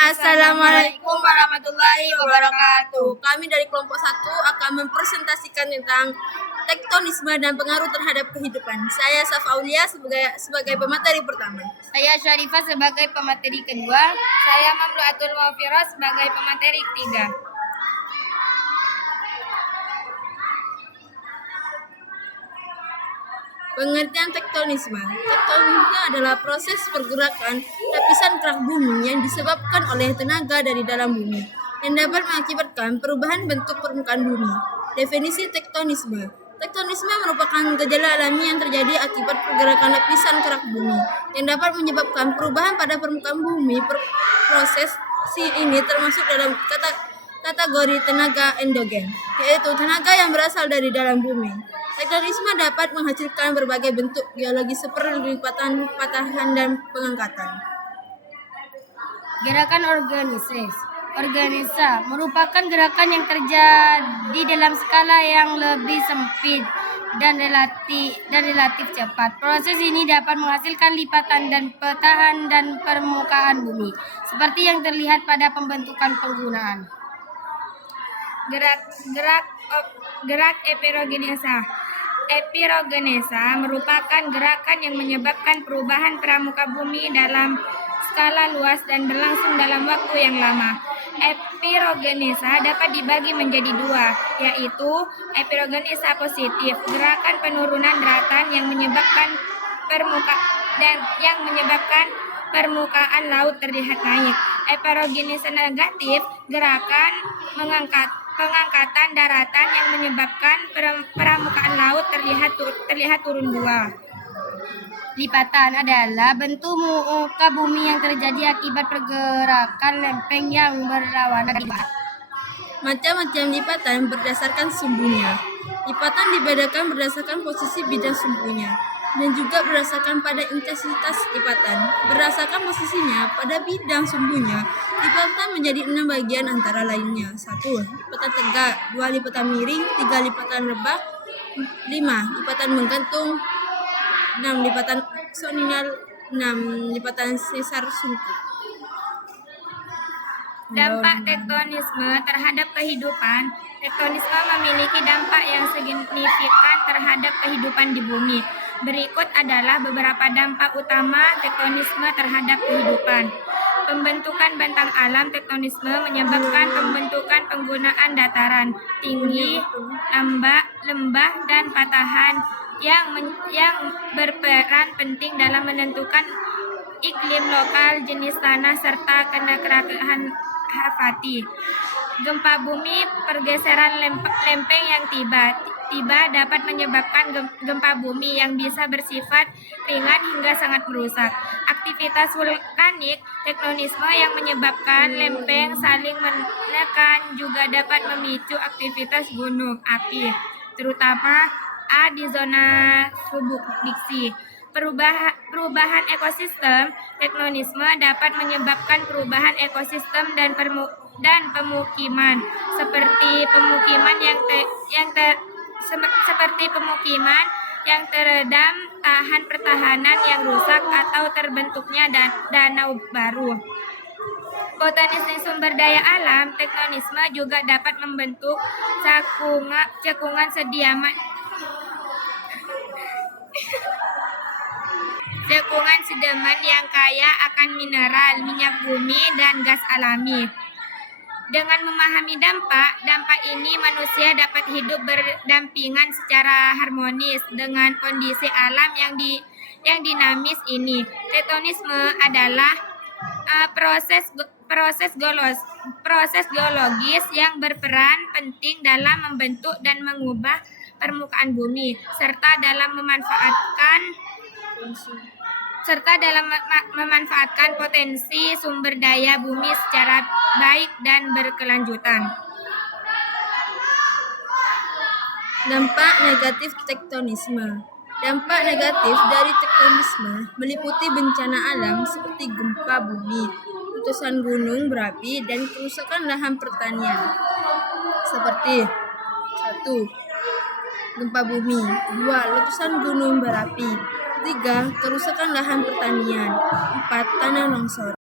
Assalamualaikum warahmatullahi wabarakatuh. Kami dari kelompok 1 akan mempresentasikan tentang tektonisme dan pengaruh terhadap kehidupan. Saya Safa Aulia sebagai pemateri pertama. Saya Syarifah sebagai pemateri kedua. Saya Mamluatul Mawfirah sebagai pemateri ketiga. Pengertian tektonisme. Tektonisme adalah proses pergerakan lapisan kerak bumi yang disebabkan oleh tenaga dari dalam bumi yang dapat mengakibatkan perubahan bentuk permukaan bumi. Definisi tektonisme. Tektonisme merupakan gejala alami yang terjadi akibat pergerakan lapisan kerak bumi yang dapat menyebabkan perubahan pada permukaan bumi. Proses ini termasuk dalam kategori tenaga endogen, yaitu tenaga yang berasal dari dalam bumi. Tektonisme dapat menghasilkan berbagai bentuk geologi seperti lipatan, patahan, dan pengangkatan. Gerakan Organisa merupakan gerakan yang terjadi dalam skala yang lebih sempit dan relatif cepat. Proses ini dapat menghasilkan lipatan dan patahan dan permukaan bumi, seperti yang terlihat pada pembentukan penggunaan. Gerak epirogenesa merupakan gerakan yang menyebabkan perubahan pramuka bumi dalam skala luas dan berlangsung dalam waktu yang lama. Epirogenesa dapat dibagi menjadi dua, yaitu epirogenesa positif, gerakan penurunan daratan yang menyebabkan permukaan laut terlihat naik. Epirogenesa negatif, gerakan pengangkatan daratan yang menyebabkan permukaan laut terlihat turun 2. Lipatan adalah bentuk muka bumi yang terjadi akibat pergerakan lempeng yang berlawanan. Macam-macam lipatan berdasarkan sumbunya. Lipatan dibedakan berdasarkan posisi bidang sumbunya dan juga berdasarkan pada intensitas lipatan. Berdasarkan posisinya pada bidang sumbunya, lipatan menjadi 6 bagian antara lainnya. 1. Lipatan tegak, 2. Lipatan miring, 3. Lipatan rebah, 5. Lipatan menggantung, 6. Lipatan aksonal, 6. Lipatan sesar sungkup. Dampak tektonisme terhadap kehidupan. Tektonisme memiliki dampak yang signifikan terhadap kehidupan di bumi. Berikut adalah beberapa dampak utama tektonisme terhadap kehidupan. Pembentukan bentang alam. Tektonisme menyebabkan pembentukan penggunaan dataran tinggi, lembah, dan patahan yang berperan penting dalam menentukan iklim lokal, jenis tanah, serta keanekaragaman hayati. Gempa bumi, pergeseran lempeng yang tiba dapat menyebabkan gempa bumi yang bisa bersifat ringan hingga sangat merusak. Aktivitas vulkanik, tektonisme yang menyebabkan lempeng saling menekan juga dapat memicu aktivitas gunung api, terutama di zona subduksi. Perubahan ekosistem. Tektonisme dapat menyebabkan perubahan ekosistem dan pemukiman, seperti pemukiman yang terendam, pertahanan yang rusak, atau terbentuknya danau baru. Potensi sumber daya alam. Tektonisme juga dapat membentuk cekungan sedimen yang kaya akan mineral, minyak bumi, dan gas alami. Dengan memahami dampak ini, manusia dapat hidup berdampingan secara harmonis dengan kondisi alam yang dinamis ini. Tektonisme adalah proses geologis yang berperan penting dalam membentuk dan mengubah permukaan bumi, serta dalam memanfaatkan potensi sumber daya bumi secara baik dan berkelanjutan. Dampak negatif tektonisme. Dampak negatif dari tektonisme meliputi bencana alam seperti gempa bumi, letusan gunung berapi, dan kerusakan lahan pertanian. Seperti 1. Gempa bumi, 2. Letusan gunung berapi, 3. Kerusakan lahan pertanian, 4. Tanah longsor.